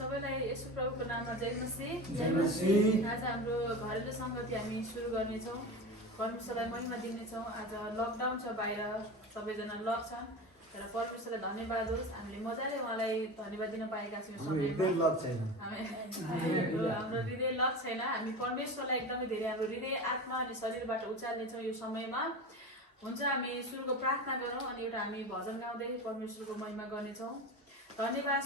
सबैलाई येशू प्रभुको नाममा जय मसीह। आज हाम्रो घरेलु संगति हामी सुरु गर्नेछौँ। परमेश्वरलाई महिमा दिनेछौँ। आज लकडाउन छ, बाहिर सबैजना लक छन्, तर परमेश्वरलाई धन्यवाद होस्। हामीले मजाले उहाँलाई धन्यवाद दिन पाएका छौँ। हाम्रो हृदय लक छैन। हामी परमेश्वरलाई एकदमै धेरै हाम्रो हृदय, आत्मा अनि शरीरबाट उचाल्नेछौँ यो समयमा। हुन्छ, हामी सुरुको प्रार्थना गरौँ अनि एउटा हामी भजन गाउँदै परमेश्वरको महिमा गर्नेछौँ। धन्यवाद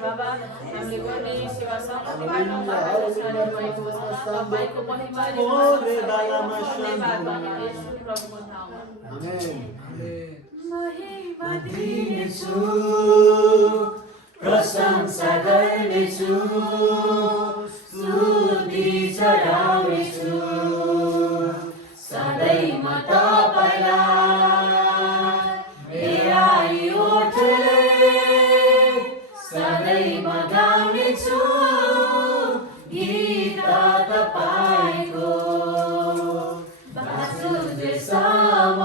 बाबा, हामीले गर्ने सेवा सबैको तपाईँको महिमा प्रभुको नाममा महिमा दिनेछु, प्रशंसा गर्नेछु, स्तुति चढाउनेछु सधैँ म तपाईँलाई। मेरा ओठले सधैँ म गाउनेछु गीत तपाईँको। वासुदेवसम्म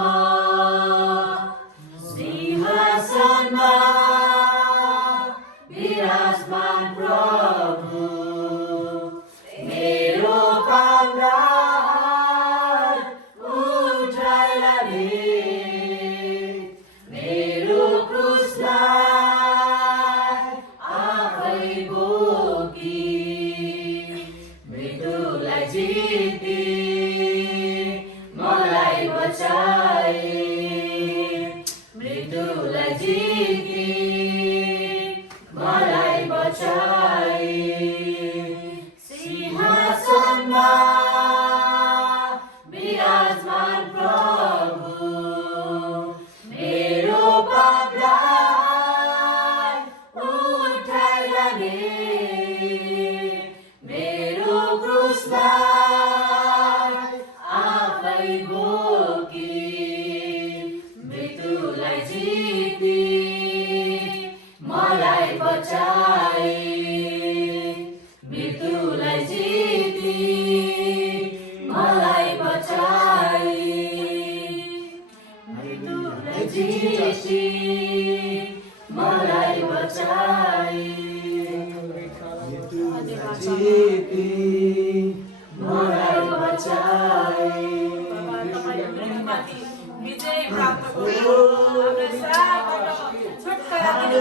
सिंहासनमा विराजमान प्रभु, मेरो पापलाई उठाइ लाने, मेरो क्रुसलाई आफै बोकी, मृत्युलाई जिती मलाई बचाए, मृत्युलाई जिती मलाई बचाए। सिंहासनमा विराजमान प्रभु, मेरो पापलाई उठाइ लाने, मेरो क्रुसलाई आफै बोकी, मृत्युलाई जिती मलाई बचाए, मृत्युलाई जिती मलाई बचाए, मृत्युलाई जिती मलाई बचाए, मृत्युलाई जिती मलाई बचाए। विजय प्राप्त गरौँ, हाम्रो साथबाट छुटकारा दिनु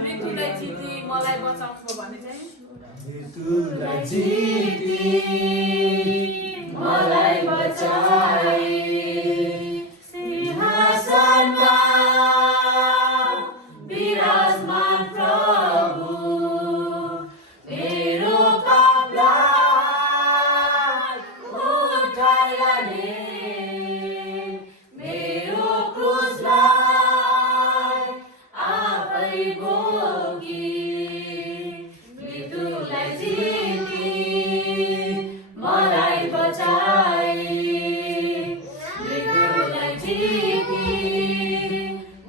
मृत्युलाई जिती मलाई बचाउँछौ भने चाहिँ, मृत्युलाई जिती मलाई बचाए, सिंहासनमा विराजमान प्रभु, मेरो पापलाई उठाइ लाने, मेरो क्रुसलाई आफै बोकी, मृत्युलाई जिती मलाई बचाए, मृत्युलाई जिती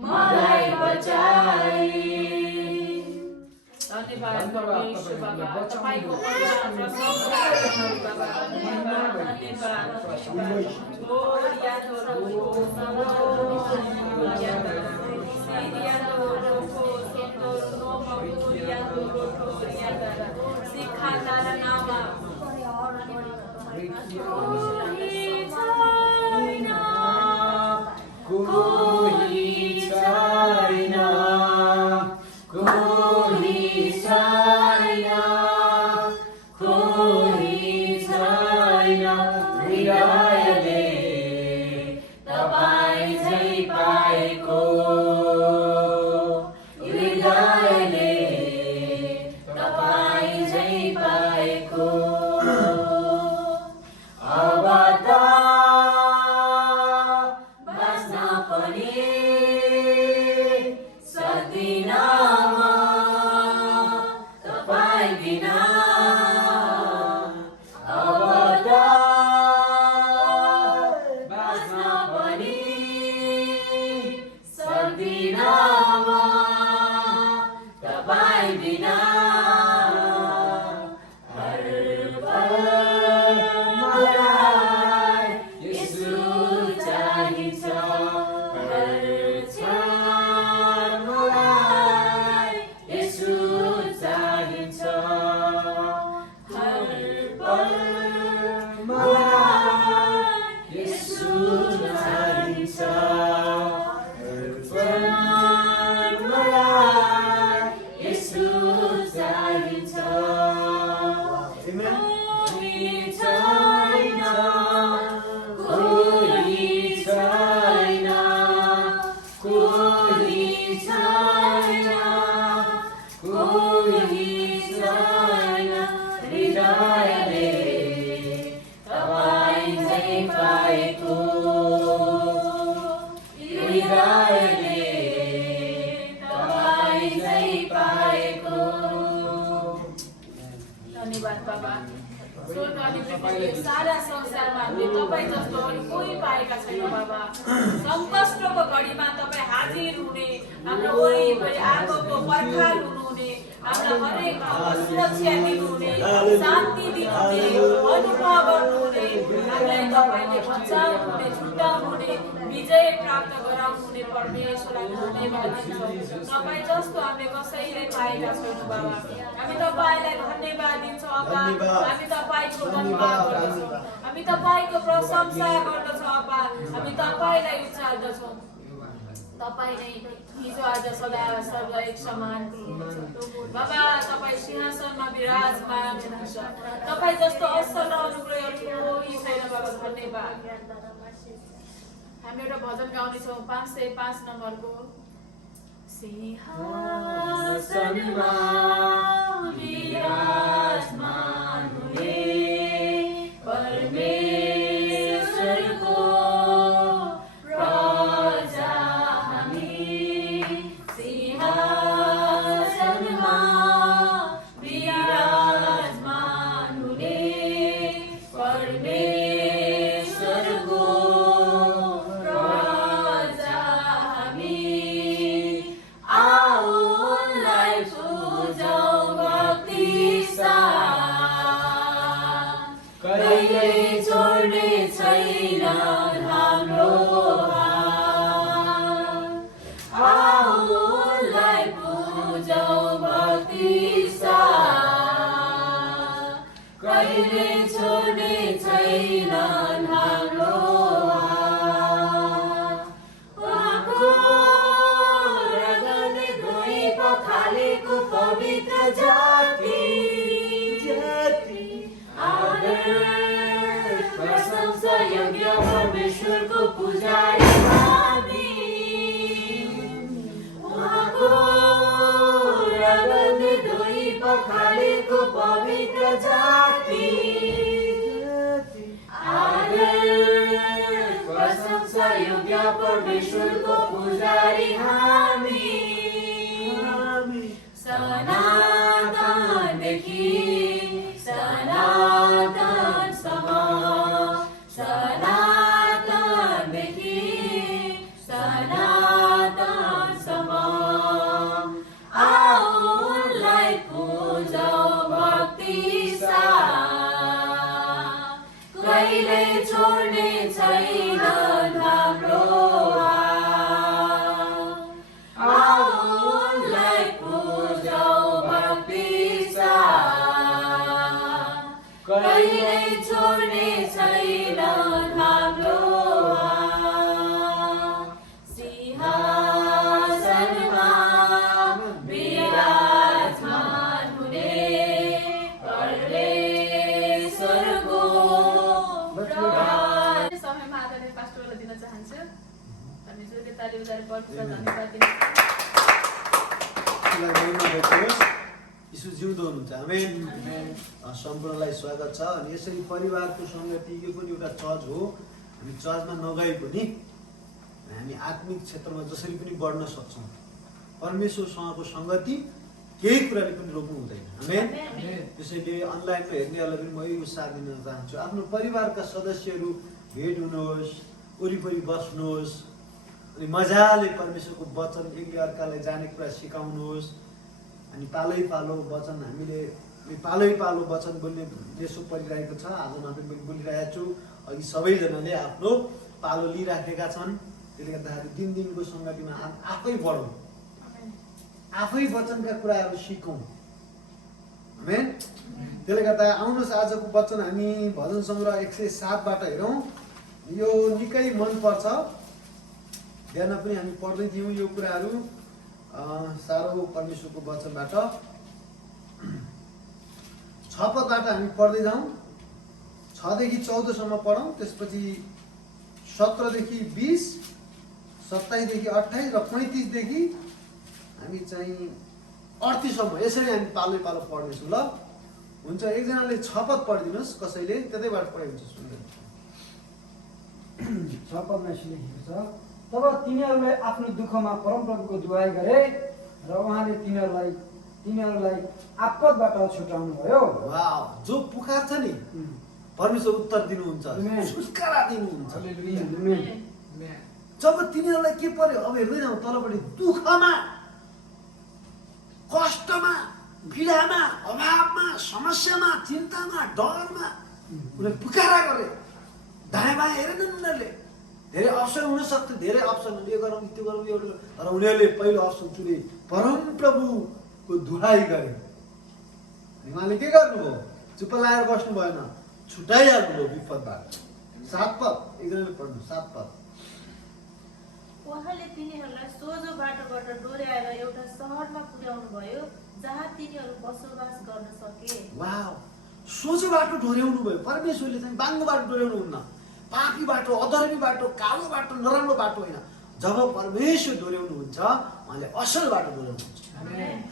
मलाई बचाए। धन्यवाद परमेश्वर बाबा, तपाईको महिमा प्रशंसा गर्छौँ बाबा। धन्यवाद, धन्यवाद। ओ यादो रोको सनो यादो सिरियादो रोको सोतो सोमो यादो रोको यादो सिखातारा नामा सारा संसारमा हामीले तपाईँ जस्तो अरू कोही पाएका छैनौँ बाबा। सङ्कष्टको घडीमा तपाईँ हाजिर हुने, हाम्रो वरिपरि आगोको पर्खाल हुनुहुने, हामीलाई हरेक सुरक्षा दिनुहुने, शान्ति दिनुहुने, अनुग्रह गर्नुहुने, हामीलाई तपाईँले बचाउनुहुने, छुट्याउनुहुने, विजय प्राप्त गराउनुहुने परमेश्वरलाई धन्यवाद दिन्छौँ। तपाईँ जस्तो हामीले कसैले पाएका छैनौँ बाबा। हामी तपाईँलाई धन्यवाद दिन्छौँ अब्बा। हामी तपाईँको धन्यवाद गर्दछौँ, हामी तपाईँको प्रशंसा गर्दछौँ अब्बा। हामी तपाईँलाई उचाल्दछौँ। तपाईँ नै हिजो आज सदा सर्व एक समान हुनुहुन्छ बाबा। तपाईँ सिंहासनमा विराजमान हुनुहुन्छ। तपाईँ जस्तो असल र अनुग्रह कोही छैन बाबा। धन्यवाद। हामी एउटा भजन गाउनेछौँ 505 नम्बरको। सिंहासनमा विराजमान हुने परमेश्वरको प्रजा हामी। सिंहासनमा विराजमान हुने परमेश्वरको प्रजा हामी। आओ उनलाई पूजौँ भक्ति साथ, कहिल्यै छोड्ने छैन हाम्रो हात। आओ उनलाई पूजौँ भक्ति साथ, कहिल्यै छोड्ने छैन हाम्रो हात। उहाँको रगतले धोई पखालेको पवित्र जाति, आदर प्रशंसा योग्य परमेश्वरको पुजारी हामी। उहाँको रगतले धोई पखालेको पवित्र जाति, आदर प्रशंसा योग्य परमेश्वरको पुजारी हामी। सनातनदेखि सनातनसम्म, सनातनदेखि सनातनसम्म, आओ उनलाई पूजौँ भक्ति साथ, कहिल्यै छोड्ने छैन हाम्रो हात। आओ उनलाई पूजौँ भक्ति साथ, कहिल्यै छोड्ने छैन हाम्रो हात। सिंहासनमा विराजमान हुने परमेश्वरको प्रजा। समयमा आदरणीय पास्टरलाई दिन चाहन्छु। हामी जोडले ताली बजाएर परमेश्वरलाई धन्यवाद दिन्छौँ। यीशु जिउँदो हुनुहुन्छ। आमेन। सम्पूर्णलाई स्वागत छ। अनि यसरी परिवारको सङ्गति यो पनि एउटा चर्च हो। हामी चर्चमा नगए पनि हामी आत्मिक क्षेत्रमा जसरी पनि बढ्न सक्छौँ। परमेश्वरसँगको सङ्गति केही कुराले पनि रोक्नु हुँदैन। आमेन। त्यसैले अनलाइनमा हेर्नेहरूलाई पनि म यही उत्साह दिन चाहन्छु। आफ्नो परिवारका सदस्यहरू भेट हुनुहोस्, वरिपरि बस्नुहोस्, अनि मजाले परमेश्वरको वचन एकले अर्कालाई जाने कुरा सिकाउनुहोस्। अनि पालै पालो वचन हामीले पालै पालो वचन बोल्ने देशो परिरहेको छ। आज म पनि बोलिरहेको छु। अघि सबैजनाले आफ्नो पालो लिइराखेका छन्। त्यसले गर्दाखेरि दिनको सङ्गतिमा आफै बढौँ, आफै वचनका कुराहरू सिकौँ। आमेन। त्यसले गर्दा आउनुहोस् आजको वचन हामी भजन सङ्ग्रह 107बाट हेरौँ। यो निकै मनपर्छ। बिहान पनि हामी पढ्दै थियौँ यो कुराहरू सारो परमेश्वरको वचनबाट। 6 पदबाट हामी पढ्दै जाउँ। 6 देखि 14 सम्म पढौँ। त्यसपछि 17 देखि 20, 27 देखि 28 र 35 देखि हामी चाहिँ 38 सम्म यसरी हामी पालो पालो पढ्नेछौँ। ल हुन्छ। एकजनाले 6 पद पढिदिनुहोस्, कसैले त्यतैबाट पढे हुन्छ। सुन्दै 6 पदमा यसरी लेखेको छ। तब तिनीहरूले आफ्नो दुःखमा परमप्रभुको दुहाई गरे र उहाँले तिनीहरूलाई आपतबाट छुटाउनु भयो। वाह, जो पुकार छ नि परमेश्वर उत्तर दिनुहुन्छ, Amen. छुटकारा दिनुहुन्छ। Amen. Amen. जब तिनीहरूलाई के पर्यो, अब हेर्दै जाउँ तलपट्टि, दुःखमा, कष्टमा, पीडामा, अभावमा, समस्यामा, चिन्तामा, डरमा उनीहरूले पुकारा गरे। दायाँ बायाँ हेरेनन् उनीहरूले। धेरै अप्सन हुन सक्थ्यो, धेरै अप्सन, यो गरौँ त्यो गरौँ यो गरौँ, तर उनीहरूले पहिलो अप्सन चुने परमप्रभुको दुहाई गरे। अनि उहाँले के गर्नुभयो? चुप्प लाएर बस्नु भएन, छुटाइहाल्नुभयो विपदबाट। 7 पद एकजनाले पढ्नु, 7 पद। उहाँले तिनीहरूलाई सोझो बाटोबाट डोर्याएर एउटा सहरमा पुर्याउनु भयो जहाँ तिनीहरू बसोबास गर्न सके। वाउ, सोझो बाटो डोर्याउनु भयो। परमेश्वरले चाहिँ बाङ्गो बाटो डोर्याउनु हुन्न, पापी बाटो, अधर्मी बाटो, कालो बाटो, नराम्रो बाटो होइन। जब परमेश्वर डोर्याउनुहुन्छ उहाँले असल बाटो डोर्याउनुहुन्छ।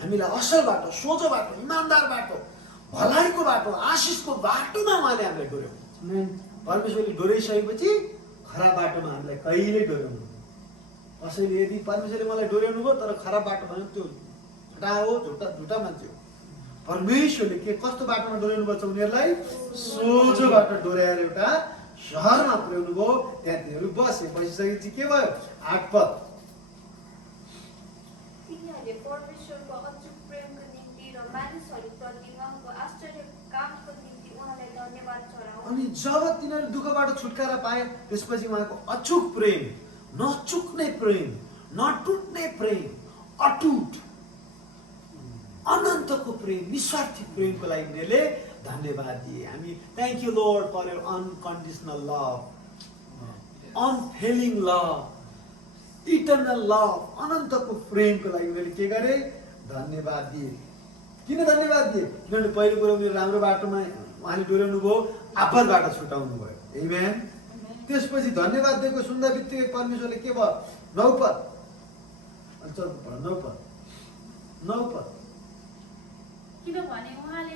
हामीलाई असल बाटो, सोझो बाटो, इमान्दार बाटो, भलाइको बाटो, आशिषको बाटोमा उहाँले हामीलाई डोर्याउनुहुन्छ। Amen. परमेश्वरले डोर्याइसकेपछि खराब बाटोमा हामीलाई कहिल्यै डोर्याउनु। कसैले यदि परमेश्वरले मलाई डोर्याउनु भयो तर खराब बाटो भन्यो त्यो झुटा हो, झुटा मान्छे हो। परमेश्वरले के कस्तो बाटोमा डोर्याउनु पर्छ उनीहरूलाई? सोझो बाटो डोर्याएर एउटा सहरमा पुर्याउनु भयो। त्यहाँ तिनीहरू बसे। बसिसकेपछि के भयो? 8 पद। तिनीहरूले परमेश्वरको अचूक प्रेमको निम्ति र मानिसहरूप्रति उहाँको आश्चर्य कामको निम्ति उहाँलाई धन्यवाद चढाओ। अनि जब तिनीहरू दुःखबाट छुटकारा पाए त्यसपछि उहाँको अचूक प्रेम, नचुक्ने प्रेम, नटुट्ने प्रेम, अटुट अनन्तको प्रेम, निस्वार्थी प्रेमको लागि उनीहरूले धन्यवाद दिए। हामी thank you lord for your unconditional love, unfailing love, eternal love, अनन्तको प्रेमको लागि उनीहरूले के गरे? धन्यवाद दिए। किन धन्यवाद दिए? किनभने पहिलो कुरो उनीहरू राम्रो बाटोमा उहाँले डोर्याउनु भयो, आपदबाट छुटाउनु भयो। आमेन। त्यसपछि धन्यवाद दिएको सुन्दा बित्तिकै परमेश्वरले के भयो? 9 पद। 9 पद। 9 पद। किनभने उहाँले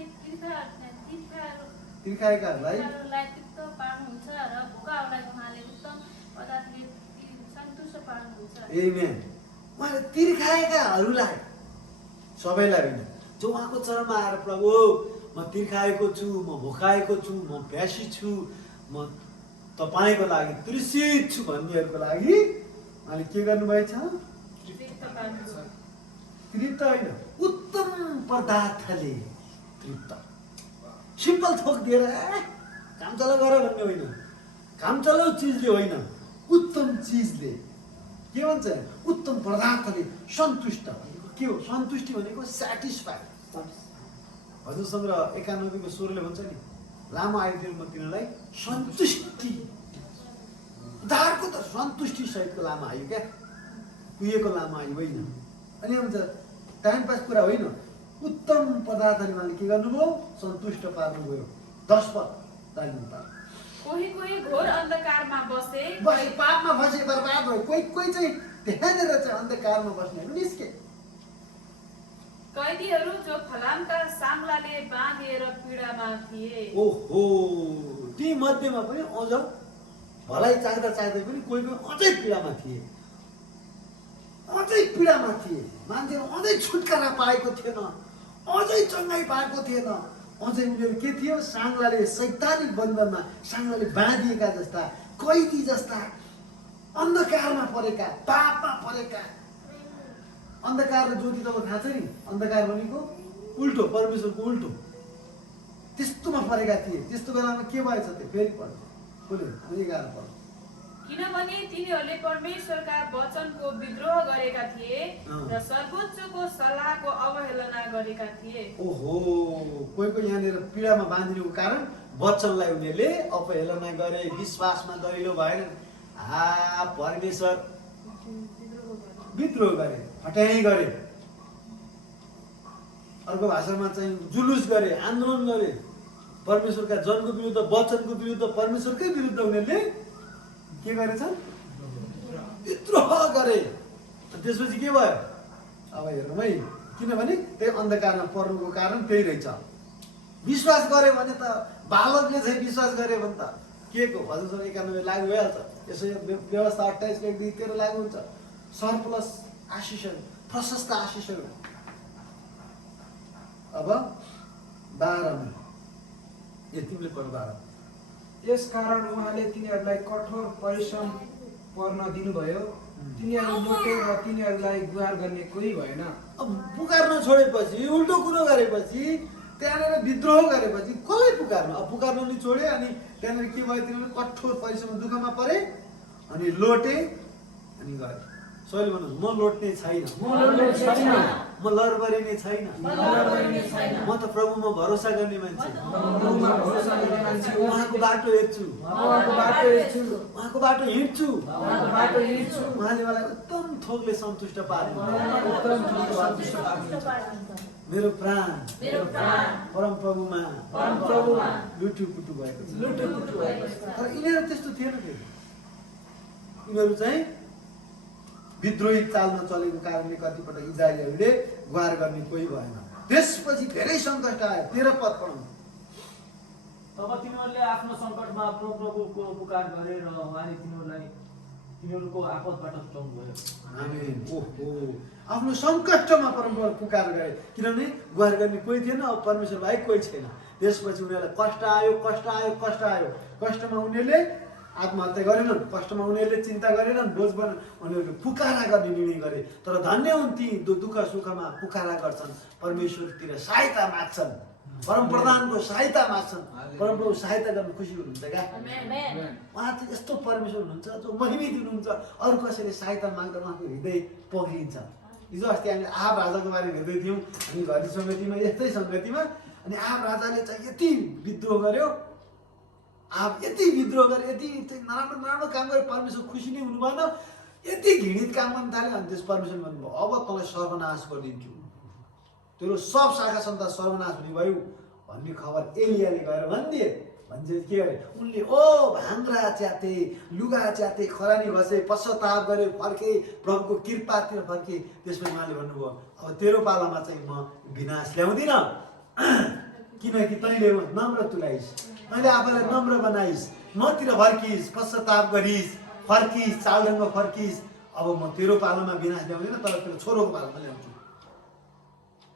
तिर्खाएकाहरूलाई तृप्त पार्नुहुन्छ र भोकाहरूलाई उहाँले उत्तम पदार्थले सन्तुष्ट पार्नुहुन्छ। आमेन। उहाँले तिर्खाएकाहरूलाई, सबैलाई होइन, जो उहाँको चरणमा आएर प्रभु म तिर्खाएको छु, म भोकाएको छु, म प्यासी छु, म तपाईँको लागि तृषित छु भन्नेहरूको लागि उहाँले के गर्नुभएछ? तृप्त होइन, उत्तम पदार्थले तृप्त। सिम्पल थोक दिएर काम चला गर भन्ने होइन, काम चलाउ चिजले होइन, उत्तम चिजले। के भन्छ? उत्तम पदार्थले सन्तुष्ट भनेको के हो? सन्तुष्टि भनेको सेटिस्फाई। हजुरसँग 91 को 16 भन्छ नि, लामो आयुतिर म तिनीहरूलाई सन्तुष्टि, उद्धारको त सन्तुष्टि सहितको लामो आयु क्या, कुहिएको लामो आयु होइन। अनि भन्छ टाइम पास कुरा होइन, उत्तम पदार्थले उहाँले के गर्नुभयो? सन्तुष्ट पार्नुभयो। 10 पद दालिनु पार्नु। कोही कोही घोर अन्धकारमा बसे, पापमा फसे, बर्बाद भयो। कोही चाहिँ त्यहाँनिर चाहिँ अन्धकारमा बस्नेहरू निस्के। कैदीहरू जो फलामका साङ्लाले बाँधिएर पीडामा थिए। ओहो, ती मध्येमा पनि अझ भलाइ चाख्दा चाख्दै पनि कोही अझै पीडामा थिए, अझै पीडामा थिए। मान्छेहरू अझै छुटकारा पाएको थिएन, अझै चङ्गाइ पाएको थिएन, अझै उनीहरू के थियो? साङ्लाले, शैतानिक बन्धनमा साङ्लाले बाँधिएका जस्ता, कैदी जस्ता, अन्धकारमा परेका, पापमा परेका। अन्धकार र ज्योति तपाईँ थाहा छ नि? अन्धकार भनेको उल्टो, परमेश्वरको उल्टो। त्यस्तोमा परेका थिए। त्यस्तो बेलामा के भएछ? त्यो फेरि पढ्छ, बोल्यो 11 पढ्छ। किनभने तिनीहरूले परमेश्वरका वचनको विद्रोह गरेका थिए र सर्वोच्चको सल्लाहको अवहेलना गरेका थिए। ओहो, कोहीको यहाँनिर पीडामा बाँधिनुको कारण वचनलाई उनीहरूले अवहेलना गरे, विश्वासमा दैलो भएन। परमेश्वर विद्रोह गरे, हटाइ गरे, अर्को भाषामा चाहिँ जुलुस गरे, आन्दोलन गरे, परमेश्वरका जनको विरुद्ध, वचनको विरुद्ध, परमेश्वरकै विरुद्ध उनीहरूले के गरेछन्? विद्रोह गरे। त्यसपछि के भयो? अब हेरौँ है, किनभने त्यही अन्धकारमा पर्नुको कारण त्यही रहेछ। विश्वास गरे भने त, बालकले चाहिँ विश्वास गरे भने त के को? हजुरसँग 91 लागू भइहाल्छ। यसो व्यवस्था 28:1-2-13 लागू हुन्छ। सरप्लस आशिषहरू, प्रशस्त आशिषहरू। अब 12 मा तिमीले पढ 12। यसकारण उहाँले तिनीहरूलाई कठोर परिश्रम पर्न दिनुभयो। तिनीहरू लोटे र तिनीहरूलाई गुहार गर्ने कोही भएन। अब पुकार्न छोडेपछि उल्टो कुरो गरेपछि त्यहाँनिर विद्रोह गरेपछि कसलाई पुकार्नु? अब पुकार्नु नि छोडे अनि त्यहाँनिर के भयो? तिनीहरू कठोर परिश्रम दुःखमा परे अनि लोटे अनि गए। सबैले भन्नु म लोट्ने छैन, म लरबरिने छैन, म त प्रभुमा भरोसा गर्ने मान्छे, उहाँको बाटो हेर्छु, उहाँको बाटो हिँड्छु। उहाँले मलाई उत्तम थोकले सन्तुष्ट पार्नु। मेरो प्राण परम प्रभुमा लुटुपुटु भएको छ। तर यिनीहरू त्यस्तो थिएन। यिनीहरू चाहिँ विद्रोही चालमा चलेको कारणले कतिपटक इजरायलीहरूले गुहार गर्ने कोही भएन। त्यसपछि धेरै सङ्कट आयो। 13 पद पढौँ। तब तिनीहरूले आफ्नो सङ्कटमा प्रभुको पुकार गरे र उहाँले तिनीहरूको आपतबाट छुटाउनुभयो। आमेन। ओहो, आफ्नो सङ्कटमा परमप्रभु पुकार गरे किनभने गुहार गर्ने कोही थिएन। अब परमेश्वर बाहेक कोही छैन। त्यसपछि उनीहरूलाई कष्ट आयो। कष्टमा उनीहरूले आत्महत्या गरेनन्, कष्टमा उनीहरूले चिन्ता गरेनन्, बोझ बन उनीहरूले पुकारा गर्ने निर्णय गरे। तर धन्य हुन् ती दुःख सुखमा पुकारा गर्छन्, परमेश्वरतिर सहायता माग्छन्, परम प्रधानको सहायता माग्छन्। परमप्रभु सहायता गर्न खुसी हुनुहुन्छ क्या? उहाँ चाहिँ यस्तो परमेश्वर हुनुहुन्छ जो महिमित हुनुहुन्छ। अरू कसैले सहायता माग्दा उहाँको हृदय पग्लिन्छ। हिजो अस्ति हामी आहाब राजाको बारेमा हेर्दै थियौँ हामी घरी सङ्गतिमा, यस्तै सङ्गतिमा। अनि आहाब राजाले चाहिँ यति विद्रोह गर्यो, यति विद्रोह गरे, यति नराम्रो नराम्रो काम गरे, परमेश्वर खुसी नै हुनु भएन। यति घृणित काम गर्न थाल्यो। अनि त्यस परमेश्वर भन्नुभयो अब तँलाई सर्वनाश गरिदिन्छु, तेरो सब शाखा सन्तान सर्वनाश हुने भयो भन्ने खबर एलियाले गएर भनिदिए। भन्छ के गरे उनले? ओ भाङ्रा च्याते, लुगा च्याते, खरानी घसे, पश्चाताप गरे, फर्के, प्रभुको कृपातिर फर्के। त्यसपछि उहाँले भन्नुभयो अब तेरो पालामा चाहिँ म विनाश ल्याउँदिनँ, किनकि तैँले नम्र तुलाइस्, तैँले आफैलाई नम्र बनाइस्, मतिर फर्किस्, पश्चाताप गरिस्, फर्किस्, चालढङ्ग फर्किस्। अब म तेरो पालामा विनाश ल्याउँदिनँ, तर तेरो छोरोको पालामा ल्याउँछु।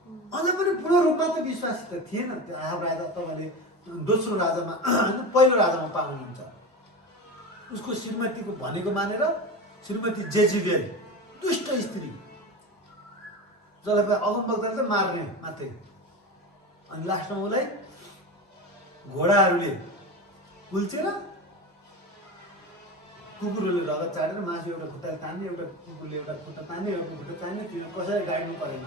अझ पनि पूर्ण रूपमा त विश्वासी त थिएन त्यो आहाब राजा। तपाईँले दोस्रो राजामा पहिलो राजामा पाउनुहुन्छ। उसको श्रीमतीको भनेको मानेर, श्रीमती जेजिबेल दुष्ट स्त्री, जसलाई अगमवक्ताले त मार्ने मात्रै। अनि लास्टमा उसलाई घोडाहरूले कुल्चेर कुकुरहरूले रगत चाडेर मासु एउटा खुट्टाले तान्ने, एउटा कुकुरले एउटा खुट्टा तान्ने, एउटा खुट्टा तान्ने। तिनीहरू कसैले गाड्नु परेन।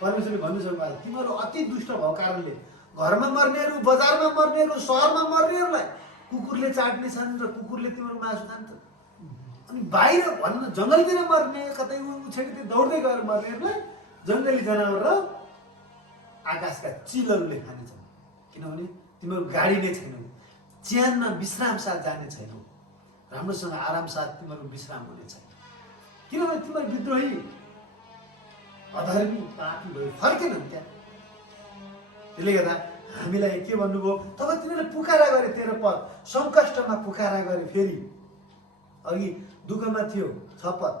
परमेश्वरले भन्नुभएको तिमीहरू अति दुष्ट भएको कारणले घरमा मर्नेहरू, बजारमा मर्नेहरू, सहरमा मर्नेहरूलाई कुकुरले चाट्ने छन् र कुकुरले तिमीहरू मासु खान्छ। अनि बाहिर भन्न जङ्गलतिर मर्ने, कतै उछेडतिर दौड्दै गएर मर्नेहरूलाई जङ्गली जनावर र आकाशका चिलहरूले खानेछन्। किनभने तिमीहरू गाडी नै छैनौ, च्यानमा विश्राम साथ जाने छैनौ, राम्रोसँग आराम साथ तिमीहरू विश्राम हुने छैन। किनभने तिमीहरू विद्रोही, अधर्मी, पापी भयो, फर्केनन् त्यहाँ। त्यसले गर्दा हामीलाई के भन्नुभयो? तब तिनीहरूले पुकारा गरे। 13 पद, सङ्कष्टमा पुकारा गरे। फेरि अघि दुःखमा थियो 6 पद,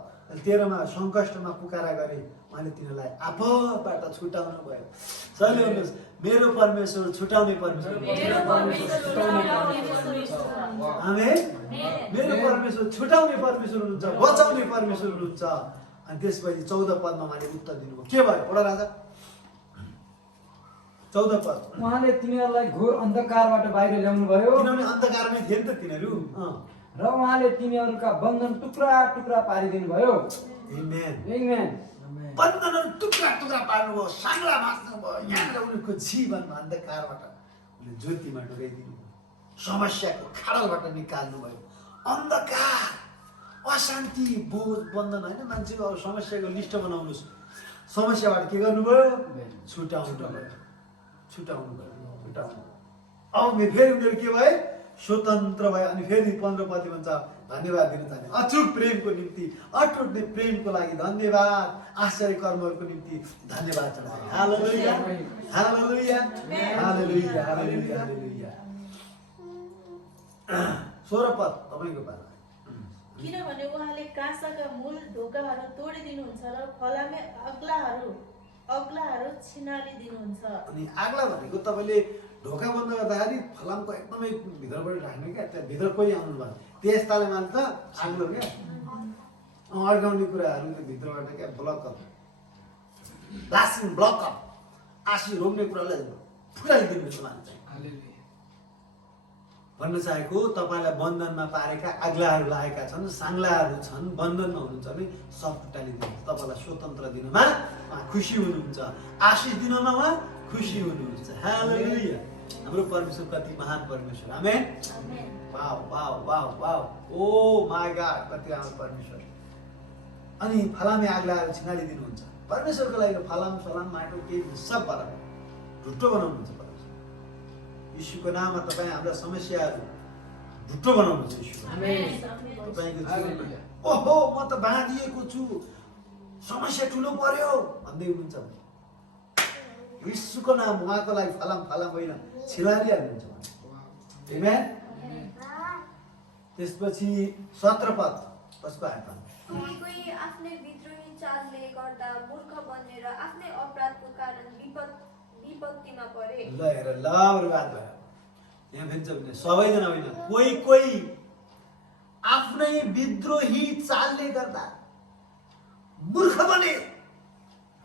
13 मा सङ्कष्टमा पुकारा गरे। उहाँले तिनीहरूलाई आपतबाट छुटाउनु भयो। सबैले भन्नुहोस् मेरो परमेश्वर छुटाउने परमेश्वर। आमेन। मेरो परमेश्वर छुटाउने परमेश्वर हुनुहुन्छ, बचाउने परमेश्वर हुनुहुन्छ। अनि त्यसपछि 14 पदमा उहाँले उत्तर दिनुभयो। के भयो? पढ राजा 14 पद। उहाँले तिनीहरूलाई घोर अन्धकारबाट बाहिर ल्याउनु भयो, किनभने अन्धकारमै थिए नि त तिनीहरू। र उहाँले तिनीहरूका बन्धन टुक्रा टुक्रा पारिदिनु भयो। आमेन। आमेन। बन्धनहरू टुक्रा टुक्रा पार्नुभयो, साङ्ला भाँच्नुभयो। यहाँनिर उनीहरूको जीवनमा अन्धकारबाट उनले ज्योतिमा डुबाइदिनु भयो, समस्याको खाडलबाट निकाल्नुभयो। अन्धकार, अशान्ति, बोझ, बन्धन होइन, मान्छेको अब समस्याको लिस्ट बनाउनुहोस्। समस्याबाट के गर्नुभयो? छुटाउनु भयो। अब फेरि उनीहरू के भए? स्वतन्त्र भयो। अनि फेरि 15 पद भन्छ धन्यवाद दिन चाहने, अचुक प्रेमको निम्ति, अटुट प्रेमको लागि धन्यवाद, आश्चर्य कर्महरूको निम्ति धन्यवाद चढाए। हालेलुया, हालेलुया, हालेलुया, हालेलुया, हालेलुया। 16 पद तपाईँको पाला। किनभने उहाँले काँसाका मूल ढोकाहरू तोडिदिनुहुन्छ र फलामे अग्लाहरू छिनालिदिनुहुन्छ। अनि आग्ला भनेको तपाईँले ढोका बन्द गर्दाखेरि फलामको एकदमै भित्रबाट राख्ने क्या, त्यहाँ भित्र कोही आउनु भयो त्यस्ताले मात्र आग्लो क्या, अड्काउने कुराहरू भित्रबाट क्या ब्लकअप ब्लास्टिङ ब्लकअप आँसी रोक्ने कुरालाई फुटाइदिनु जस्तो मान्छ। हालेलुया। भन्न चाहेको तपाईँलाई बन्धनमा पारेका आग्लाहरू लागेका छन्, साङ्लाहरू छन्, बन्धनमा हुनुहुन्छ भने सब फुटालिदिनुहुन्छ। तपाईँलाई स्वतन्त्र दिनमा उहाँ खुसी हुनुहुन्छ, आशिष दिनमा उहाँ खुसी हुनुहुन्छ। हालेलुया। हाम्रो परमेश्वर कति महान परमेश्वर। आमेन। वाव वाव वाव वाव। ओ माय गॉड, कति राम्रो परमेश्वर। अनि फलामे आग्लाहरू छिनालिदिनुहुन्छ। परमेश्वरको लागि फलाम सलाम माटो केही सब बराबर ढुट्टो बनाउनुहुन्छ परमेश्वर। यीशुको नाममा तपाईँ हाम्रा समस्याहरू ढुट्टो बनाउनुहुन्छ यीशु। तपाईँको जीवनमा ओहो म त बाँधिएको छु, समस्या ठुलो पर्यो भन्दै हुनुहुन्छ भने यीशुको नाम उहाँको लागि फलाम फलाम होइन छिलालिहाल्नुहुन्छ। आमेन। त्यसपछि 17 पद कसको आत्मा कोही आफ्नै विद्रोही चालले गर्दा मूर्ख बनेर आफ्नै अपराधको कारण विपत्तिमा परे। ल हेर ल बर्बाद भयो। यहाँ भन्छ भने सबैजना होइन, कोही कोही आफ्नै विद्रोही चालले गर्दा मूर्ख बने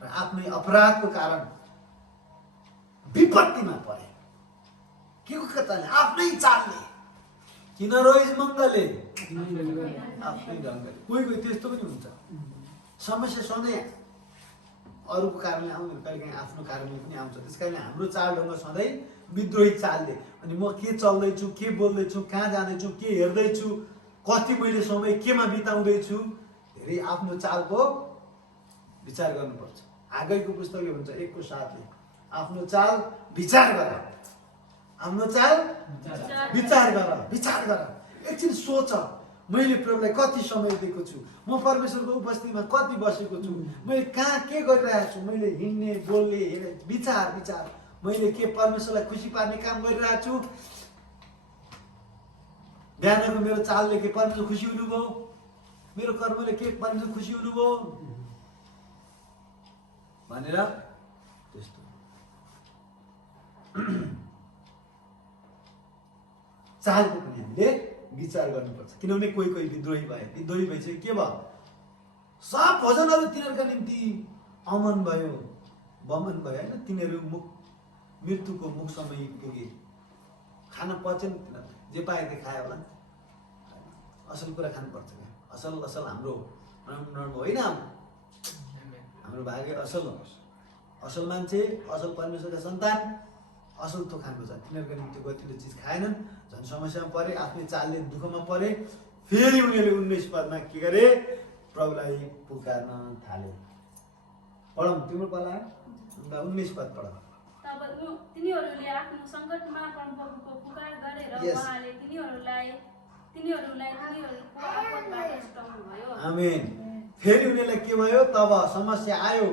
र आफ्नै अपराधको कारण विपत्तिमा परे। के को कथाले? आफ्नै चालले, किन रोइज मङ्गलले आफ्नै ढङ्गले। कोही कोही त्यस्तो पनि हुन्छ। समस्या सधैँ अरूको कारणले आउँदैन, कहिलेकाहीँ आफ्नो कारणले पनि आउँछ। त्यस कारणले हाम्रो चाल ढङ्ग सधैँ विद्रोही चालले। अनि म के चल्दैछु, के बोल्दैछु, कहाँ जाँदैछु, के हेर्दैछु, कति मैले समय केमा बिताउँदैछु, धेरै आफ्नो चालको विचार गर्नुपर्छ। आगैको पुस्तकले भन्छ 1:7ले आफ्नो चाल विचार गर, आफ्नो चाल विचार गर, विचार गर। एकछिन सोच, मैले प्रभुलाई कति समय दिएको छु, म परमेश्वरको उपस्थितिमा कति बसेको छु, मैले कहाँ के गरिरहेको छु, मैले हिँड्ने बोल्ने विचार विचार, मैले के परमेश्वरलाई खुसी पार्ने काम गरिरहेको छु, बिहानको मेरो चालले के परमेश्वर खुसी हुनुभयो, मेरो कर्मले के परमेश्वर खुसी हुनुभयो भनेर त्यस्तो चालको पनि हामीले विचार गर्नुपर्छ। किनभने कोही कोही विद्रोही भए, विद्रोही भएपछि के भयो, सब भजनहरू तिनीहरूका निम्ति अमन भयो, बमन भयो होइन। तिनीहरू मृत्युको मुखसम्म पुगे, खान पचेन, जे पाए त्यो खायो होला। असल कुरा खानुपर्छ क्या, असल असल हाम्रो नराम्रो होइन, हाम्रो भाग्य असल होस्, असल मान्छे, असल परमेश्वरका सन्तान, असल थोक खानुपर्छ। तिनीहरूको निम्ति कतिले चिज खाएनन्, झन् समस्यामा परे, आफ्नै चालले दुःखमा परे। फेरि उनीहरूले 19 पदमा के गरे, प्रभुलाई पुकार्न थाले। पढौँ, तिम्रो पाला 19 पद पढ। तब तिनीहरूले आफ्नो सङ्कटमा परमप्रभुको पुकार गरेर उहाँले तिनीहरूको आपतबाट छुटाउनुभयो। आमेन। फेरि उनीहरूलाई के भयो, तब समस्या आयो,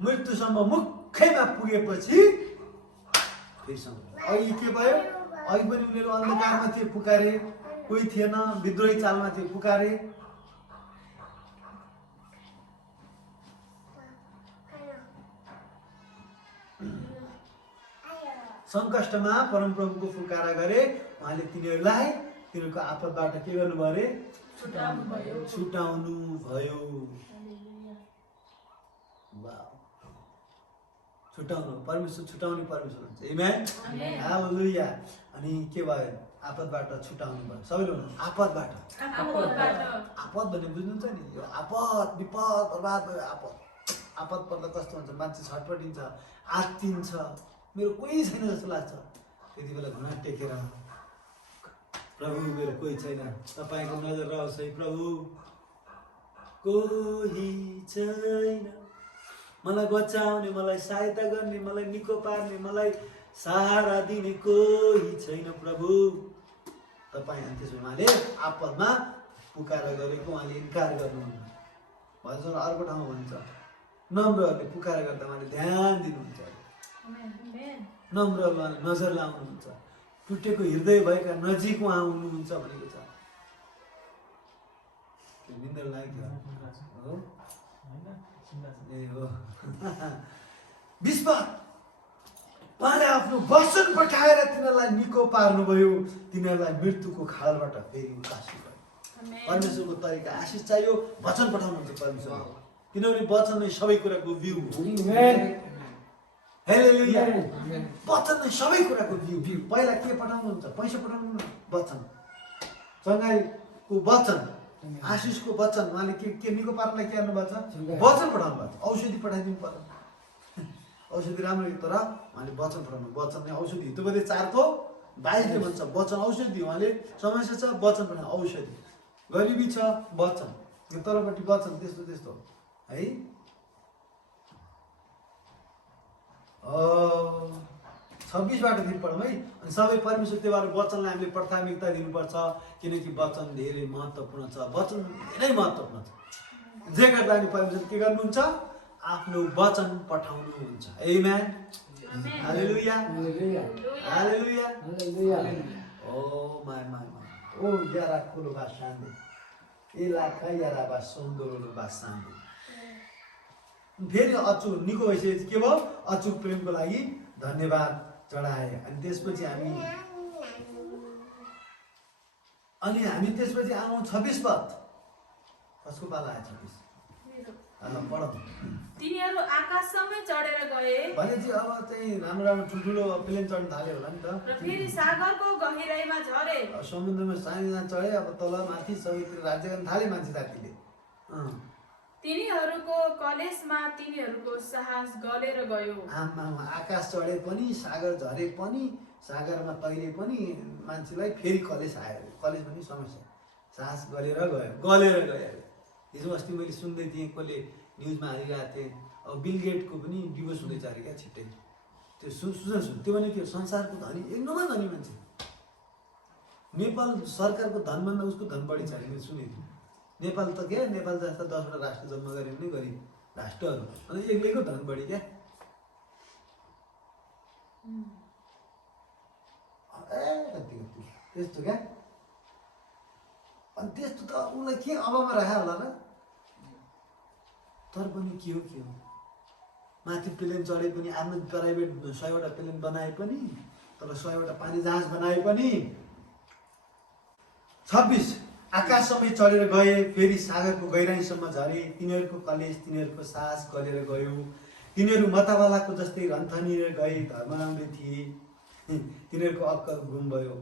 मृत्युसम्म मुखैमा पुगेपछि अहिले के भयो, अघि पनि उनीहरू अन्धकारमा थिए, पुकारे, कोही थिएन, विद्रोही चालमा थिए, पुकारे। सङ्कष्टमा परमप्रभुको पुकारा गरे, उहाँले तिनीहरूलाई तिनीहरूको आपतबाट के गर्नुभयो अरे, छुटाउनु भयो। छुटाउनु, परमेश्वर छुटाउने परमेश्वर हुन्छ। आमेन, हालेलुया। अनि के भयो, आपतबाट छुटाउनु भयो। सबैले भन्नु आपतबाट। आपत भन्ने बुझ्नुहुन्छ नि, यो आपत विपद बर्बाद भयो। आपत पर्दा कस्तो हुन्छ, मान्छे छटपटिन्छ, आत्तिन्छ, मेरो कोही छैन जस्तो लाग्छ। त्यति बेला घुँडा टेकेर, प्रभु मेरो कोही छैन, तपाईँको नजर रहोस् है प्रभु, कोही छैन मलाई बचाउने, मलाई सहायता गर्ने, मलाई निको पार्ने, मलाई सहारा दिने कोही छैन प्रभु तपाईँ। अनि त्यसो उहाँले आपदमा पुकार गरेको उहाँले इन्कार गर्नुहुन्न। भन्छ अर्को ठाउँमा भन्छ, नम्रहरूले पुकार गर्दा उहाँले ध्यान दिनुहुन्छ, नम्रहरूलाई नजर लाउनुहुन्छ, टुटेको हृदय भएका नजिक उहाँ हुनुहुन्छ भनेको छ। निन्द्रा लाग्यो हो, ए हो। विस्पत उहाँले आफ्नो वचन पठाएर तिनीहरूलाई निको पार्नुभयो, तिनीहरूलाई मृत्युको खालबाट फेरि उकास्नु भयो। परमेश्वरको तरिका आशिष चाहियो, वचन पठाउनुहुन्छ परमेश्वर, किनभने वचन नै सबै कुराको बिउ हो। हालेलुया। वचन नै सबै कुराको बिउ। पहिला के पठाउनुहुन्छ? पैसा पठाउनु, वचन, चङ्गाइको वचन, आशिषको वचन। उहाँले के निको पार्नलाई के गर्नुभएको छ? वचन पठाउनु भएको छ। औषधि पठाइदिनु पर्यो, औषधि राम्रो, तर उहाँले वचन पठाउनु। वचन नै औषधि। त्यो बदे 4:22 भन्छ वचन औषधि। उहाँले समस्या छ, वचन पठाउनु औषधि। गरिबी छ, वचन, तलपट्टि वचन, त्यस्तो त्यस्तो है। 26बाट फेरि पढौँ है। अनि सबै परमेश्वर त्यो भएर वचनलाई हामीले प्राथमिकता दिनुपर्छ, किनकि वचन धेरै महत्त्वपूर्ण छ। वचन धेरै महत्त्वपूर्ण छ। जे गर्दा पनि परमेश्वर के गर्नुहुन्छ? आफ्नो वचन पठाउनुहुन्छ। आमेन। हालेलुया, हालेलुया। ओ माय माय माय, ओ यारा कुलो बासान्दे, इलाका यारा बा सुन्दरलो बासान्दे। फेरि अचुक निको भइसकेपछि के भयो? अचुक प्रेमको लागि धन्यवाद चढाए। अनि त्यसपछि हामी आउँ 26 पद। कसको पाला आयो? 26 पढौँ। तिनीहरू आकाशसम्मै चढेर गए भनेपछि अब चाहिँ राम्रो ठुल्ठुलो प्लेन चढ्न थाल्यो होला नि त। र फेरि सागरको गहिराइमा झरे। समुद्रमा सानो चढे, अब तल माथि सबैतिर राज्य गर्न थाले मान्छे जातिले। तिनीहरूको कलेशमा तिनीहरूको साहस गलेर गयो। आमा आकाश चढे पनि, सागर झरे पनि, सागरमा तैरे पनि मान्छेलाई फेरि कलेश आयो। कलेश पनि समस्या, साहस गलेर गयो। हिजो अस्ति मैले सुन्दै थिएँ, कसले न्युजमा हालिरहेको थिएँ, अब बिल गेटको पनि डिभोर्स हुँदैछ अरे क्या छिट्टै। त्यो सुन त्यो भने के? संसारको धनी, एक नम्बर धनी मान्छे। नेपाल सरकारको धनभन्दा उसको धन बढी छ अरे, मैले सुनेको थिएँ। नेपाल त क्या, नेपाल जस्ता 10वटा राष्ट्र जन्म गरे पनि गरिब राष्ट्रहरू, अनि एक्लैको धन बढी क्या। त्यस्तो क्या। अनि त्यस्तो त उसलाई के अभावमा राख्यो होला र? तर पनि के हो माथि प्लेन चढे पनि, आफ्नो प्राइभेट 100वटा प्लेन बनाए पनि, तर 100वटा पानी जहाज बनाए पनि। 26 आकाशसम्मै चढेर गए, फेरि सागरको गहिराइसम्म झरे। तिनीहरूको कलेश, तिनीहरूको साहस गलेर गयो। तिनीहरू मतवालाको जस्तै रन्थनिएर गए, धर्मराम्रे थिए। तिनीहरूको अक्कल गुम भयो,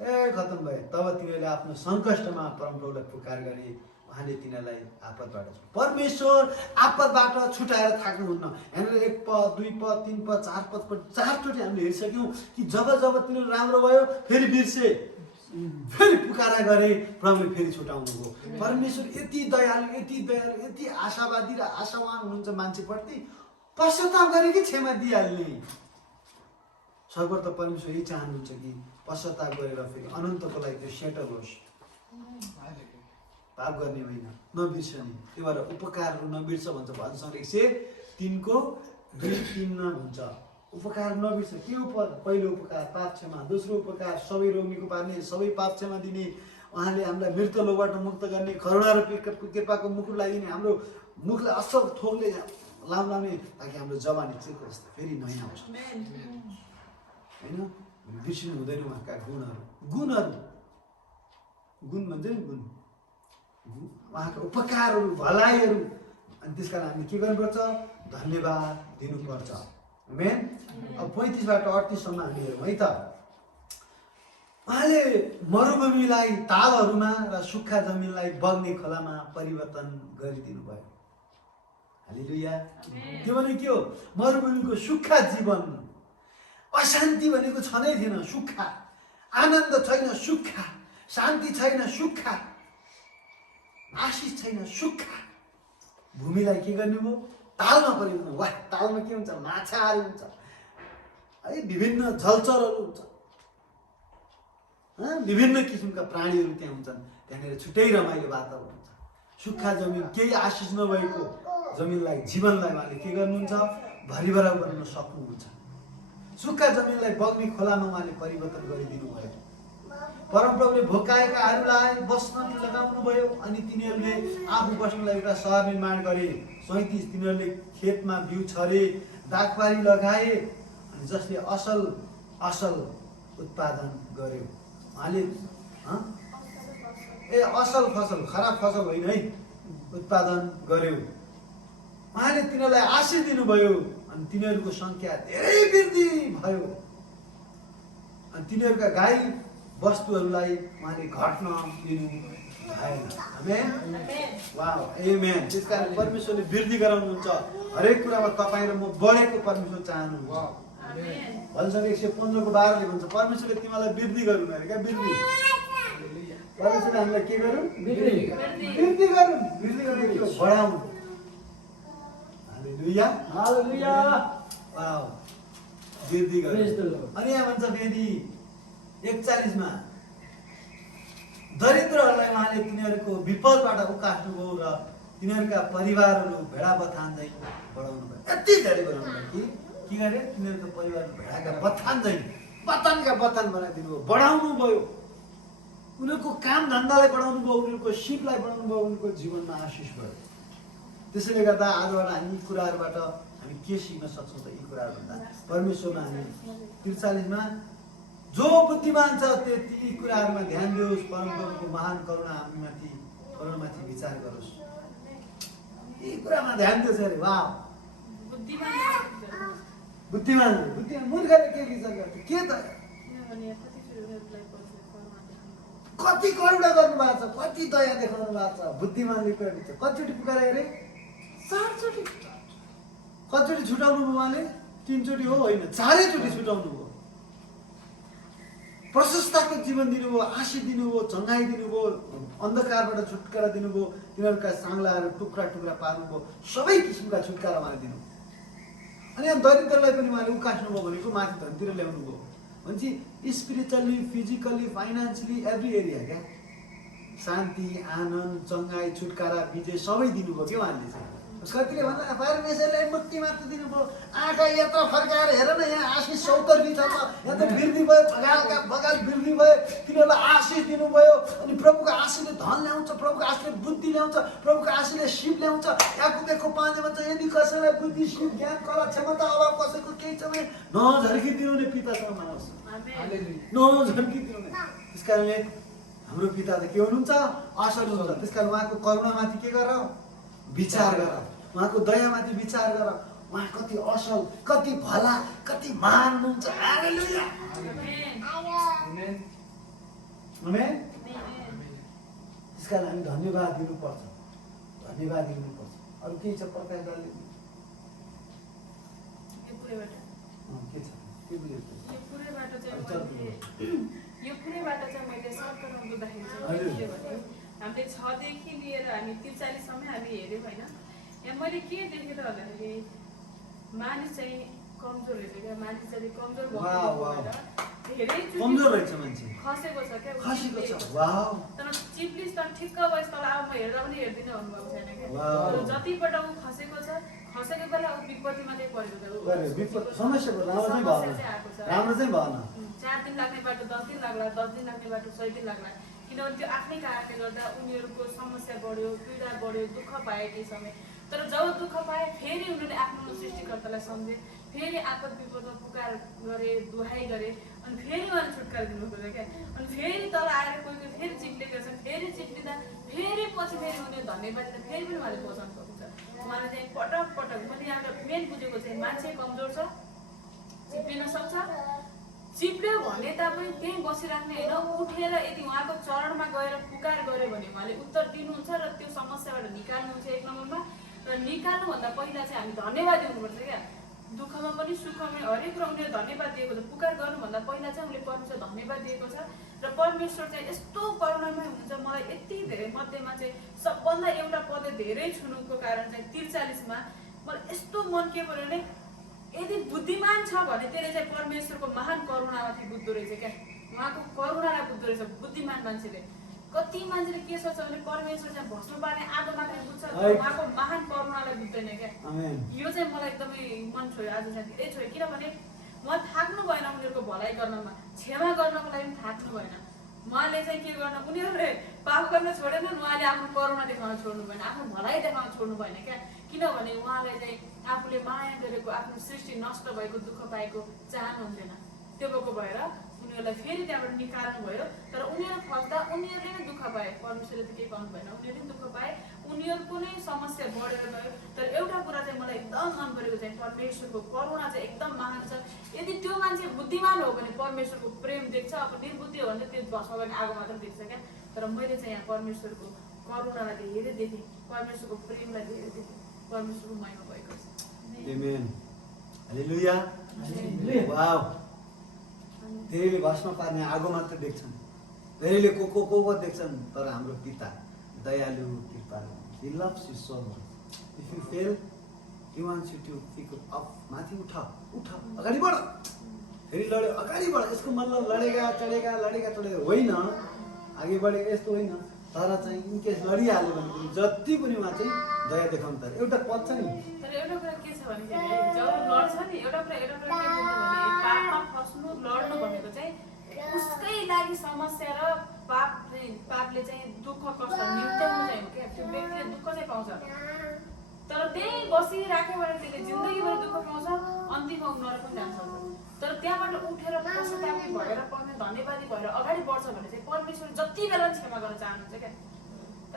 खत्तम भए। तब तिनीहरूले आफ्नो सङ्कष्टमा परमप्रभुलाई पुकार गरे, उहाँले तिनीहरूलाई आपतबाट परमेश्वर आपतबाट छुटाएर थाक्नुहुन्न। यहाँनिर 1 पद, 2 पद, 3 पद, 4 पद, 4चोटि हामीले हेरिसक्यौँ कि जब तिनीहरू राम्रो भयो फेरि बिर्से, फेरि पुकारा गरे, प्रभुले फेरि छुटाउनु भयो। परमेश्वर यति दयालु, यति आशावादी र आशावान हुनुहुन्छ मान्छेप्रति। पश्चाताप गरे कि क्षमा दिइहाल्ने। सर्वत परमेश्वर यही चाहनुहुन्छ कि पश्चाताप गरेर फेरि अनन्तको लागि त्यो सेटल होस्। पाप गर्ने होइन, नबिर्सने। त्यो भएर उपकारहरू नबिर्स भन्छ भजन 103:2-3 हुन्छ। उपकार नबिर्स। के हो? पहिलो उपकार पाप क्षमा, दोस्रो उपकार सबै रोग निको पार्ने, सबै पाप क्षमा दिने, उहाँले हामीलाई मृत्यु लोकबाट मुक्त गर्ने, करुणा र कृपाको मुकुट लगाइदिने, हाम्रो मुखलाई असल थोकले लाउने, ताकि हाम्रो जवानी चेको जस्तो फेरि नयाँ होस् होइन। बिर्सिनु हुँदैन उहाँका गुणहरू। गुण भन्छ नि, गुण, उहाँका उपकारहरू, भलाइहरू। अनि त्यस कारण हामीले के गर्नुपर्छ? धन्यवाद दिनुपर्छ। आमेन। अब 35बाट 38सम्म हामी हेरौँ है त। उहाँले मरुभूमिलाई तालहरूमा र सुक्खा जमिनलाई बग्ने खोलामा परिवर्तन गरिदिनु भयो। हालेलुया। त्यो भने के हो? मरुभूमिको सुक्खा जीवन, अशान्ति भनेको छँदै थिएन, सुक्खा, आनन्द छैन, सुक्खा, शान्ति छैन, सुक्खा, आशिष छैन, सुक्खा। भूमिलाई के गर्ने भयो? तालमा परिवर्तन। वाह, तालमा के हुन्छ? माछाहरू हुन्छ है, विभिन्न जलचरहरू हुन्छ, विभिन्न किसिमका प्राणीहरू त्यहाँ हुन्छन्। त्यहाँनिर छुट्टै रमाइलो वातावरण हुन्छ। सुक्खा जमिन, केही आशिष नभएको जमिनलाई, जीवनलाई उहाँले के गर्नुहुन्छ? भरिभरा गर्न सक्नुहुन्छ। सुक्खा जमिनलाई बग्ने खोलामा उहाँले परिवर्तन गरिदिनु भयो। परमप्रभुले भोकाएकाहरूलाई बस्न लगाउनु भयो अनि तिनीहरूले आफू बस्नलाई एउटा सहर निर्माण गरे। 37 तिनीहरूले खेतमा बिउ छरे, दाखबारी लगाए अनि जसले असल असल उत्पादन गर्यो। उहाँले असल फसल, खराब फसल होइन है, उत्पादन गर्यो। उहाँले तिनीहरूलाई आशीष दिनुभयो अनि तिनीहरूको सङ्ख्या धेरै वृद्धि भयो अनि तिनीहरूका गाई वस्तुहरूलाई उहाँले घट्न दिनु भएन। आमेन। वाउ, आमेन। त्यसकारण परमेश्वरले वृद्धि गराउनुहुन्छ। हरेक कुरामा तपाईँ र म बढेको परमेश्वर चाहनुहुन्छ। भन्छ 115:12 भन्छ परमेश्वरले तिमीलाई वृद्धि गर्नु अरे क्या, वृद्धि। परमेश्वरले हामीलाई के गर्नु? वृद्धि गर्नु, वृद्धि गर्नु, बढाउनु। हालेलुया, हालेलुया। वाउ, वृद्धि गर्नु। अनि यहाँ भन्छ फेरि 41 मा दरिद्रहरूलाई उहाँले तिनीहरूको विपदबाट उकास्नुभयो र तिनीहरूका परिवारहरू भेडा बथान चाहिँ बढाउनु भयो। यति धेरै बनाउनु भयो कि के गरे? तिनीहरूको परिवारहरू भेडाका बथान चाहिँ बथानका बथान बनाइदिनु भयो, बढाउनु भयो। उनीहरूको काम धन्दालाई बढाउनु भयो, उनीहरूको सिपलाई बढाउनु भयो, उनीहरूको जीवनमा आशिष भयो। त्यसैले गर्दा आजबाट हामी यी कुराहरूबाट हामी के सिक्न सक्छौँ त? यी कुराहरू भन्दा परमेश्वरमा हामी 43 मा जो बुद्धिमान छ त्यो ती कुराहरूमा ध्यान दियोस्, परमप्रभुको महान करुणामाथि विचार गरोस्। यी कुरामा ध्यान दियोस् अरे। वाह, बुद्धिमान मूर्खले के विचार गर्छ? के त कति करुणा गर्नु भएको छ, कति दया देखाउनु भएको छ। बुद्धिमानले कुरा दिन्छ। कतिचोटि पुकारे अरे? 4 चोटि। कतिचोटि छुटाउनु भयो उहाँले? 3 चोटि हो होइन, 4 चोटि छुटाउनु भयो। प्रशस्तको जीवन दिनुभयो, आशीष दिनुभयो, चङ्गाई दिनुभयो, अन्धकारबाट छुटकारा दिनुभयो, तिनीहरूका साङ्लाहरू टुक्रा टुक्रा पार्नुभयो, सबै किसिमका छुटकारा उहाँले दिनुभयो। अनि यहाँ दरिद्रलाई पनि उहाँले उकास्नुभयो भनेको माथि धनतिर ल्याउनु भयो भनेपछि spiritually, physically, financially every area क्या, शान्ति, आनन्द, चङ्गाई, छुटकारा, विजय सबै दिनुभयो क्या उहाँले चाहिँ। कतिले भन्दा परमेश्वरले मुक्ति मात्र दिनुभयो। आँखा यत्र फर्काएर हेर न, यहाँ आशिष 70 छ, यहाँ त वृद्धि भयो, बगाल वृद्धि भयो, तिनीहरूलाई आशिष दिनुभयो। अनि प्रभुको आशिषले धन ल्याउँछ, प्रभुको आशिषले बुद्धि ल्याउँछ, प्रभुको आशिषले सिप ल्याउँछ। याकुबको 5 भन्छ यदि कसैलाई बुद्धि, सिप, ज्ञान, कला, क्षमता अभाव कसैको केही छ भने नझर्किदिनु नै पितासँग माग्नुहोस्, नझर्किदिनु नै। त्यस कारणले हाम्रो पिता त के हुनुहुन्छ? असल हुनुहुन्छ। त्यस कारण उहाँको करुणामाथि के गर? विचार गर। उहाँको दयामाथि विचार गर। उहाँ कति असल, कति भला, कति महान हुनुहुन्छ। हालेलुया, आमेन। त्यस कारण हामी धन्यवाद दिनुपर्छ, धन्यवाद दिनुपर्छ। अरू के छ प्रकाश दाले? के छ? के बुझ्यो? यो कुरैबाट चाहिँ मैले सर्कलमा बुझ्दाखेरि चाहिँ के भने हामीले 6 देखि लिएर हामी 43 सम्म हामी हेऱ्यौँ होइन। यहाँ मैले के देखेँ त भन्दाखेरि मानिस चाहिँ कमजोर रहेछ क्या, मानिस चाहिँ कमजोर भएर धेरै कमजोर रहेछ मान्छे, खसेको छ क्या, खसेको छ। वाह, तर चिप्लिस त ठिक्क भएछ, तर अब म हेर्दा पनि हेर्दिनँ भन्नुभएको छैन क्या। जतिपल्ट ऊ खसेको छ, खसेको बेला ऊ विपत्तिमा चाहिँ परेको छ, समस्या राम्रो चाहिँ भएन। 4 दिन लाग्ने बाटो 10 दिन लाग्ला, 10 दिन लाग्ने बाटो 6 दिन लाग्ला। किनभने त्यो आफ्नै कारणले गर्दा उनीहरूको समस्या बढ्यो, पीडा बढ्यो, दुःख पाए त्यो समय। तर जब दुःख पाए फेरि उनीहरूले आफ्नो सृष्टिकर्तालाई सम्झे, फेरि आपद विपदमा पुकार गरे, दुहाई गरे, अनि फेरि उहाँले छुटकारा दिनु खोज्यो क्या। अनि फेरि तल आएर कोही फेरि चिप्लेको छ, फेरि चिप्लिँदा फेरि पछि फेरि उनीहरू धन्यवाद दिँदा फेरि पनि उहाँले बचाउनु सक्नुहुन्छ। उहाँले चाहिँ पटक पटक, मैले यहाँ मेन बुझेको चाहिँ मान्छे कमजोर छ, चिप्लिन सक्छ, चिप्ल्यो भने तापनि त्यहीँ बसिराख्ने होइन, उठेर यदि उहाँको चरणमा गएर पुकार गर्यो भने उहाँले उत्तर दिनुहुन्छ र त्यो समस्याबाट निकाल्नुहुन्छ 1 नम्बरमा। र निकाल्नुभन्दा पहिला चाहिँ हामी धन्यवाद दिनुपर्छ क्या। दुःखमा पनि सुखमा हरेक कुरा उनीहरूले धन्यवाद दिएको छ। पुकार गर्नुभन्दा पहिला चाहिँ उनले परमेश्वर धन्यवाद दिएको छ। र परमेश्वर चाहिँ यस्तो करुणामय हुनुहुन्छ। मलाई यति धेरै मध्येमा चाहिँ सबभन्दा एउटा पद धेरै छुनुको कारण चाहिँ 43 मा मलाई यस्तो मन के पर्यो भने यदि बुद्धिमान छ भने त्यसले चाहिँ परमेश्वरको महान करुणामाथि बुझ्दो रहेछ क्या, उहाँको करुणालाई बुझ्दो रहेछ बुद्धिमान मान्छेले। कति मान्छेले के सोच्छ भने परमेश्वर चाहिँ भस्म पार्ने आदो मात्रै बुझ्छ, उहाँको महान करुणालाई बुझ्दैन क्या। यो चाहिँ मलाई एकदमै मन छोयो, आज चाहिँ धेरै छोयो। किनभने म थाक्नु भएन उनीहरूको भलाइ गर्नमा, क्षमा गर्नको लागि पनि थाक्नु भएन। उहाँले चाहिँ के गर्न उनीहरूले पाप गर्न छोडेनन्, उहाँले आफ्नो करुणा देखाउन छोड्नु भएन, आफ्नो भलाइ देखाउन छोड्नु भएन क्या। किनभने उहाँलाई चाहिँ आफूले माया गरेको आफ्नो सृष्टि नष्ट भएको दुःख पाएको चाहनुहुन्थेन। त्यो भएको भएर उनीहरूलाई फेरि त्यहाँबाट निकाल्नु भयो। तर उनीहरू फस्दा उनीहरूले नै दुःख पाए, परमेश्वरले त केही गर्नु भएन, उनीहरूले दुःख पाए, उनीहरूको नै समस्या बढेर गयो। तर एउटा कुरा चाहिँ मलाई एकदम मन परेको चाहिँ परमेश्वरको करुणा चाहिँ एकदम महान छ। यदि त्यो मान्छे बुद्धिमान हो भने परमेश्वरको प्रेम देख्छ, अब निर्बुद्धि हो भने त्यो भस्म गर्ने आगो मात्र देख्छ क्या। तर मैले चाहिँ यहाँ परमेश्वरको करुणालाई धेरै देखेँ, परमेश्वरको प्रेमलाई धेरै देखेँ, परमेश्वरको महिमा भएको छ। आमेन। हालेलुया। वाउ। धेरैले भस्म पार्ने आगो मात्र देख्छन्, धेरैले को देख्छन्, तर हाम्रो पिता दयालु कृपालु, he loves you so much. If you fail, he wants you to pick up. माथि उठ अगाडि बढ, फेरि लड्यो अगाडि बढ। यसको मतलब लडेगा चढेगा होइन, अघि बढेगा यस्तो होइन। तर चाहिँ इनकेस लडिहाल्यो भने पनि जति पनि उहाँ चाहिँ दया देखाउनु पर्छ। एउटा पद छ नि, तर एउटा कुरा के छ भने जब लड्छ नि, एउटा कुरा के बुझ्नु भने पापमा फस्नु लड्नु भनेको चाहिँ उसकै लागि समस्या र पापले चाहिँ दुःख कष्ट निम्त्याउनु चाहिँ हो क्या। त्यो व्यक्तिले दुःख चाहिँ पाउँछ, तर त्यही बसिराख्यो भने त्यसले जिन्दगीभर दुःख पाउँछ, अन्तिममा नरक पनि जान्छ। तर त्यहाँबाट उठेर पश्चातापी भएर पर्ने धन्यवादी भएर अगाडि बढ्छ भने चाहिँ परमेश्वर जति बेला क्षमा गर्न चाहनुहुन्छ क्या।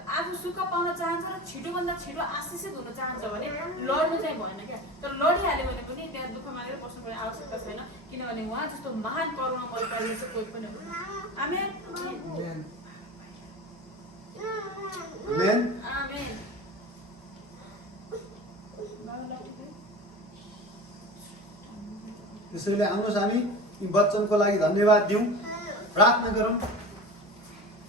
आफू सुख पाउन चाहन्छ र छिटोभन्दा छिटो आशिषित हुन चाहन्छ भने लड्नु चाहिँ भएन क्या। तर लडिहाल्यो भने पनि त्यहाँ दुःख मानेर बस्नुपर्ने आवश्यकता छैन, किनभने उहाँ जस्तो महान करुणामय परमेश्वर कोही पनि हुँदैन। आमेन आमेन। आमेन। त्यसैले आउनुहोस् हामी यी वचनको लागि धन्यवाद दिउँ, प्रार्थना गरौँ।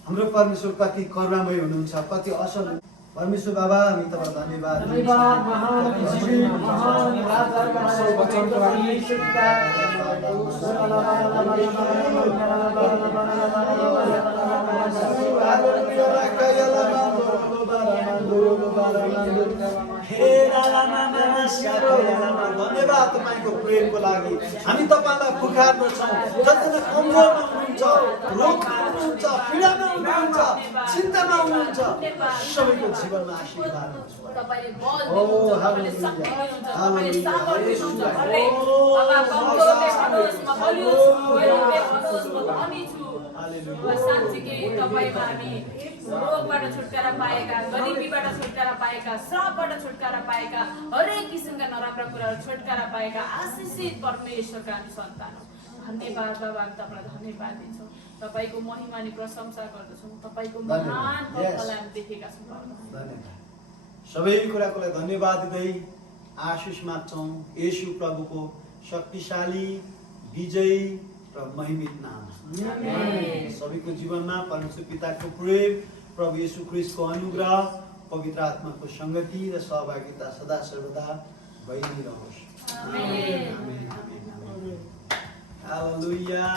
हाम्रो परमेश्वर कति करुणामय हुनुहुन्छ, कति असल परमेश्वर बाबा, हामी तपाईलाई धन्यवाद धन्यवाद तपाईँको प्रेमको लागि। हामी तपाईँलाई पुकार्दछौँ, जतिजना कमजोरमा हुनुहुन्छ, रोगमा हुनुहुन्छ, पीडामा हुनुहुन्छ, चिन्तामा हुनुहुन्छ, सबैको जीवनमा आशीर्वाद तपाईले बल दिनुहुन्छ, तपाईले शक्ति दिनुहुन्छ, तपाईले सामर्थ्य दिनुहुन्छ। बाबा कमजोरले भन्नुहोस् म बलियो छु, बिरामीले भन्नुहोस् म धनी छु। साँच्चीकै तपाईमा हामी रोगबाट छुटकारा पाएका, गरिबीबाट छुटकारा पाएका, श्रापबाट छुटकारा पाएका, हरेक किसिमका नराम्रा कुराहरू छुटकारा पाएका आशिषित परमेश्वरका हामी सन्तान हौँ। धन्यवाद बाबा, हामी तपाईँलाई धन्यवाद दिन्छौँ, तपाईँको महिमा अनि प्रशंसा गर्दछौँ, तपाईँको महान कर्मलाई हामी देखेका छौँ। सबै कुराको लागि धन्यवाद दिँदै आशिष माग्छौँ येशू प्रभुको शक्तिशाली विजयी र महिमित नाम। सबैको जीवनमा परमेश्वर पिताको प्रेम, प्रभु येशू ख्रीष्टको अनुग्रह, पवित्र आत्माको संगति र सहभागिता सदा सर्वदा भइ नै रहोस्। आमेन। हालेलुया।